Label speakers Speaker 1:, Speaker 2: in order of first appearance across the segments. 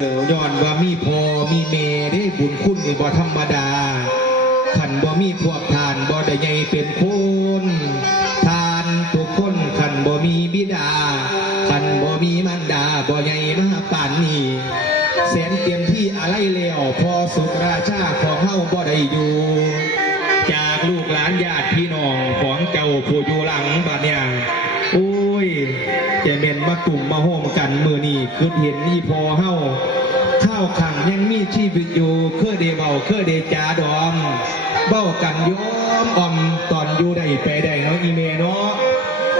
Speaker 1: เออย้อนว่ามีพอมีเมได้บุญคุณนี่บ่ธรรมดาขันบ่มีพวกทานบ่ได้ใหญ่เป็นคนทานทุกคนขันบ่มีบิดาขันบ่มีมารดาบ่ใหญ่มาป่านนี้แสนเต็มที่อะไรแล้วพอสุขราชาของเฮาบ่ได้อยู่ จากลูกหลานญาติพี่น้องของเจ้าผู้อยู่ ตุ่มมาโฮมกันมือนี่คือเห็นนี่พอเฮาข้าวขังยังมีชีวิตอยู่เคยเดเบาเครือเดจาดอมเบ้ากันย้อมอมตอนอยู่ได้ไปได้เนาะอีเมเนาะ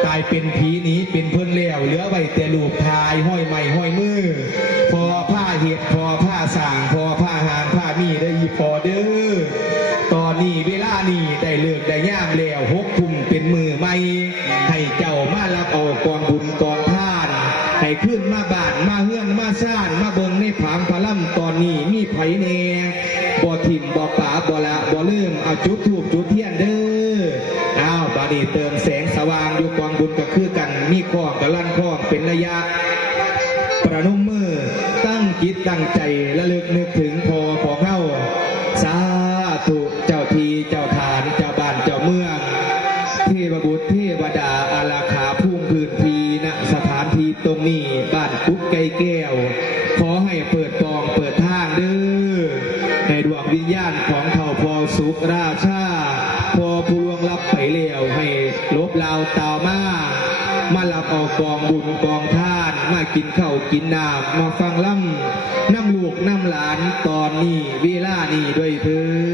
Speaker 1: ตายเป็นผีนี้เป็นเพิ่นเล้ยวเหลือไว้แต่ลูกทายห้อยไม้ห้อยมือ พอผ้าเห็ดพอผ้าสางพอ ยนเด้ออ้าวบาดีเติมแสงสว่างอยู่กองบุญก็คือกัน มีข้องกับลั่นข้องเป็นระยะ ประนมมือตั้งจิตตั้งใจและลึกนึกถึง ตาวมามาลับเอกกองบุญกองทาน มากินข้าวกินน้ำมาฟังล่ำน้ำลูกน้ำหลานตอนนี้เวลานี้ด้วยเถิด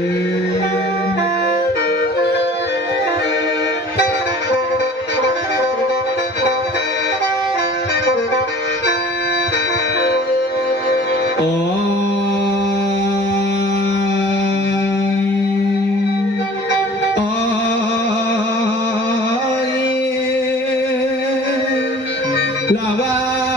Speaker 1: ล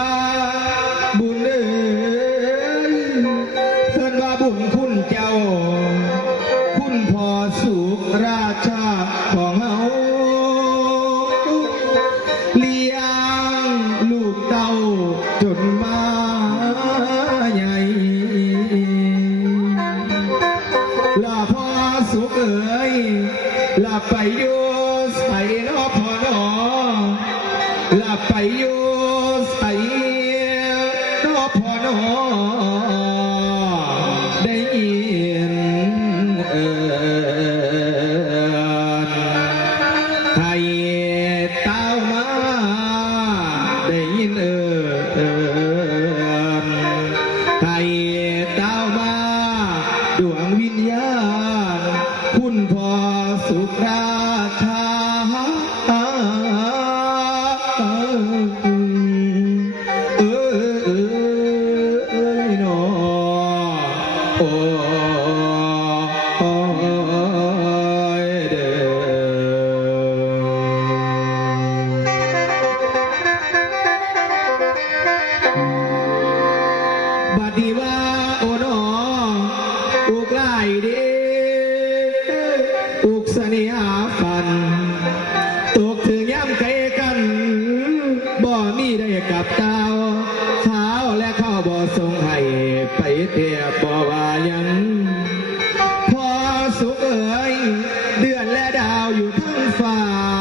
Speaker 1: ดือนและดาวอยู่ทั้งฟ้า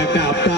Speaker 1: าย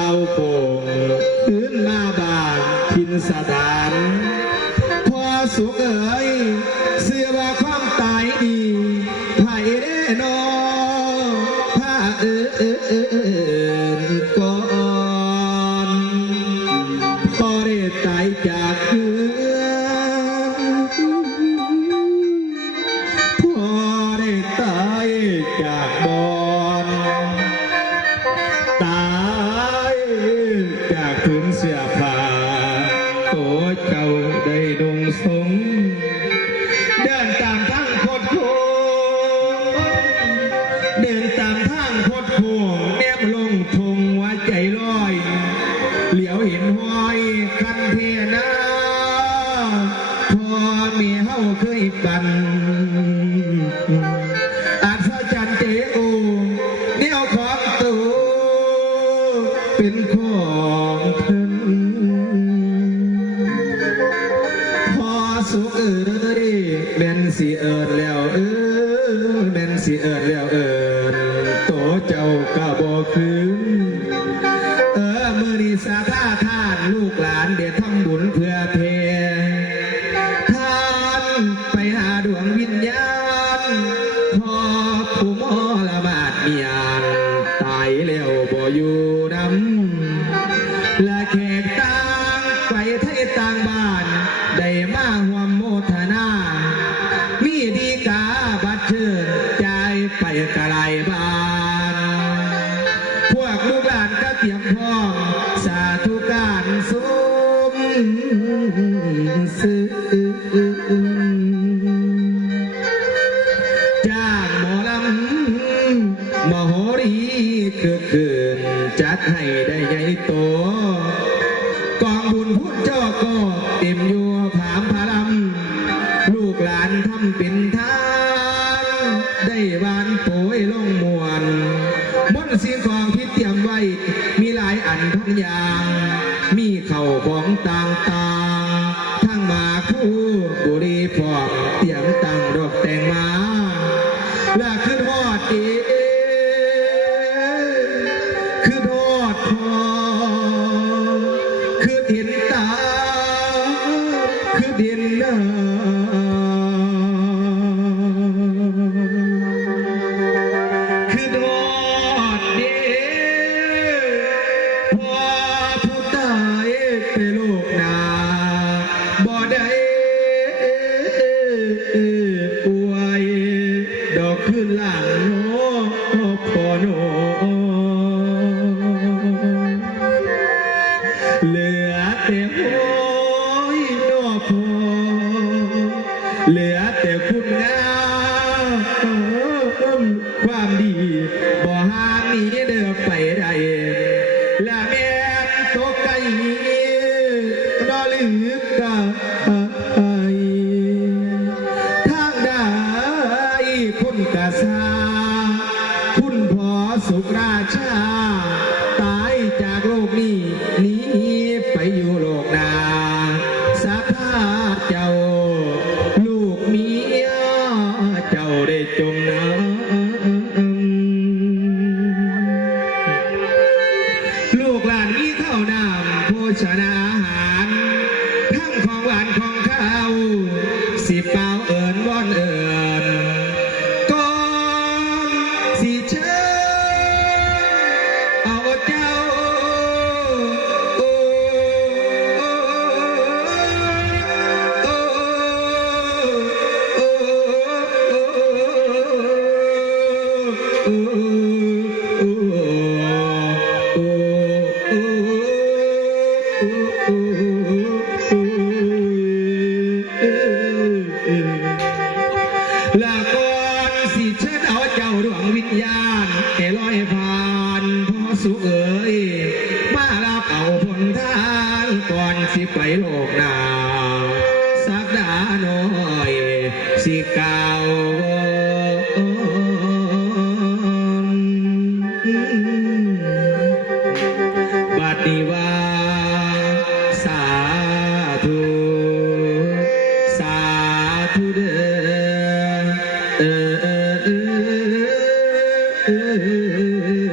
Speaker 1: jest to สุขเอ้ยเมนสีเอิญแล้วเอ้ยเมนสีเอิญแล้วเอ้ย สิ่งของที่เตรียมไว้มีหลายอันพักอย่าง สิบแปด และก่อนสิเชิดเอาเจ้าดวงวิญญาณแก่ลอยผ่านพ่อสุเอ๋ Hey, hey, hey, hey.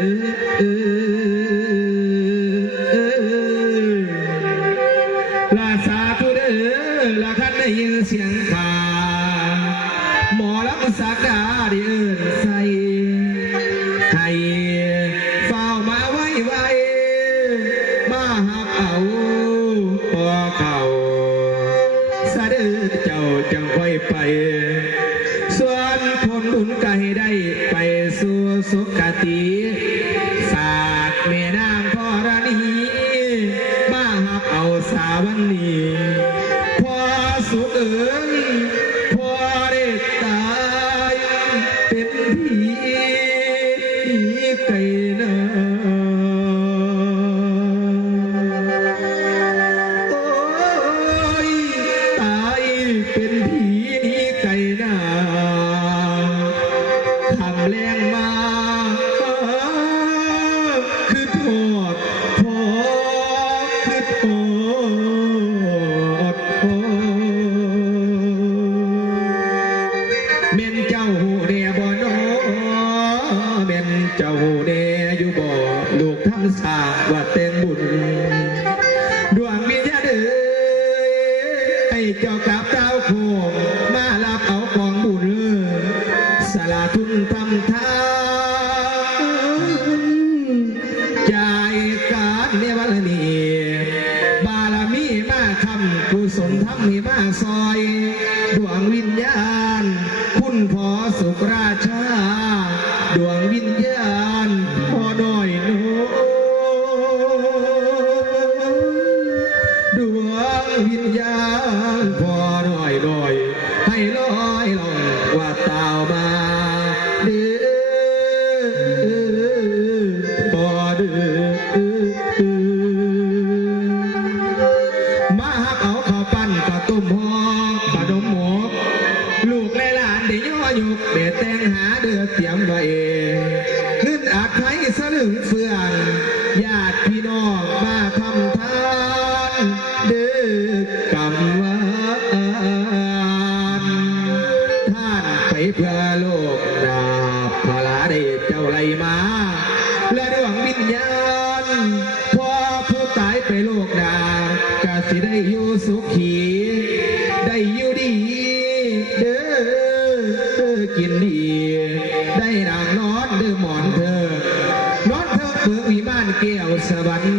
Speaker 1: sai đoạn nguyên gia สิย่อยุกเบ็ดแตงหาเดือดเตรียมไวเองเงินอักไทยสลึงเฟือง começando a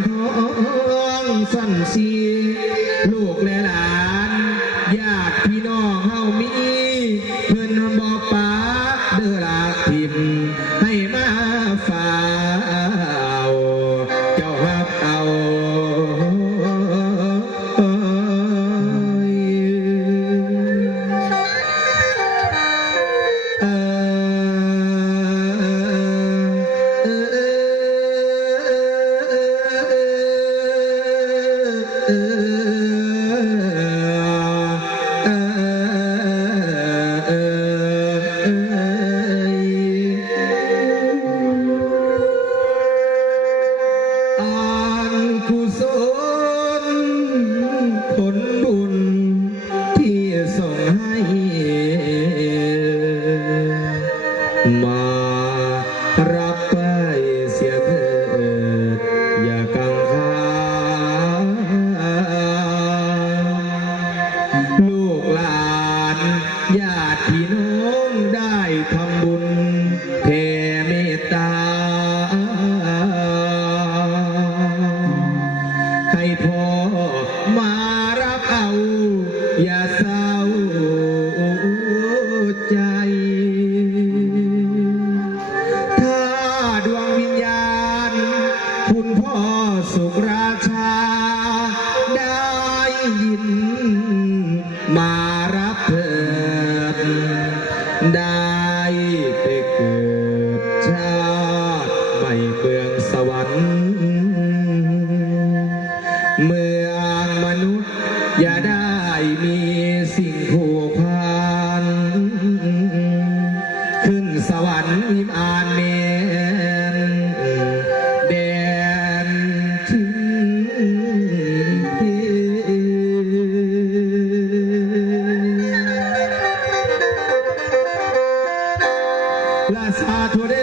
Speaker 1: ভোলা সাধরে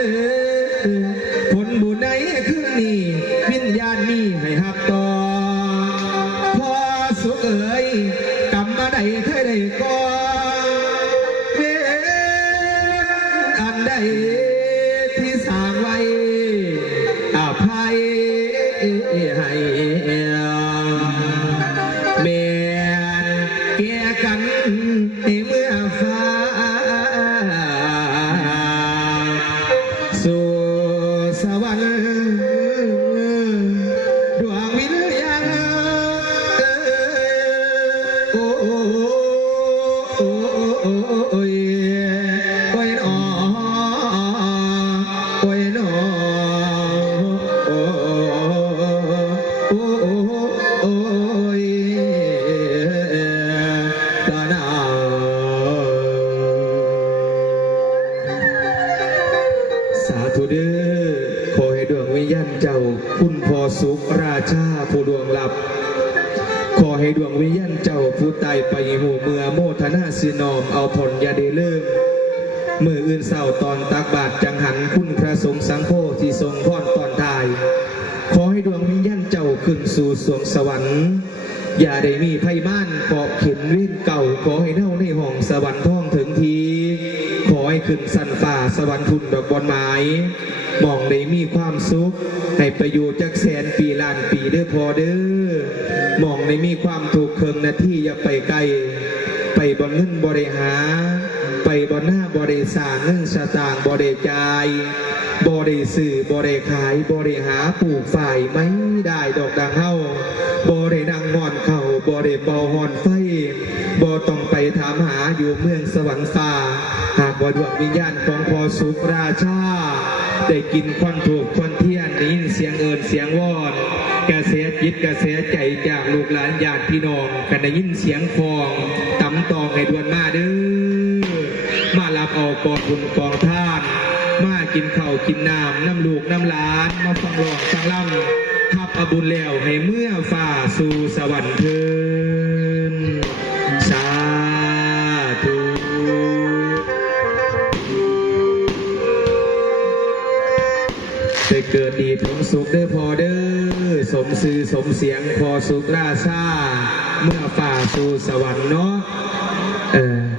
Speaker 1: คุณพอสุขราชาผู้ดวงหลับ ขอให้ดวงวิญญาณเจ้าผู้ตายไปหูเมื่อโมทนาสินอมเอาผลยาได้เลิกเมื่ออื่นเศร้าตอนตักบาทจังหันคุณพระสงฆ์สังโฆที่ทรงพรตอนทาย ขอให้ดวงวิญญาณเจ้าขึ้นสู่สวงสวรรค์ อย่าได้มีไพ่ม่านเกาะเข็นเว้นเก่า ขอให้เน่าในห้องสวรรค์ท่องถึงที ขอให้ขึ้นสันฝ่าสวรรค์ทุนดอกบอนไม้ มองได้มีความสุข ให้ประโยชน์จากแสนปีล้านปีเด้อพอเด้อมองได้มีความถูกเคิงนาที่อย่าไปไกล ไปบนเงินบริหาร ไปบนหน้าบริสร้างเงินสตางค์บริจายบริสื่อบริขายบริหาปลูกฝ่ายไม่ได้ดอกดังเฮาบริดังงอนเข่าบริบอหอนไฟบอต้องไปถามหาอยู่เมืองสวรรค์ฟ้าหากบดวงวิญญาณของพอสุขราชา ได้กินควันถูกควันเทียนได้เสียงเอินเสียงวอนกระเสจิตกระเสใจจากลูกหลานญาติพี่น้องกันได้ยินเสียงฟองตำตองให้ดวนมาเด้อมารับเอากองบุญกองท่านมากินข้าวกินน้ำน้ำลูกน้ำหลานมาฟังร้องฟังล่ำทับอาบุญแล้วให้เมื่อฝ่าสู่สวรรค์เทิน ดีผมสุขเด้อพอเด้อสมสื่อสมเสียงพอสุขราชาเมื่อฝ่าสู่สวรรค์เนาะเออ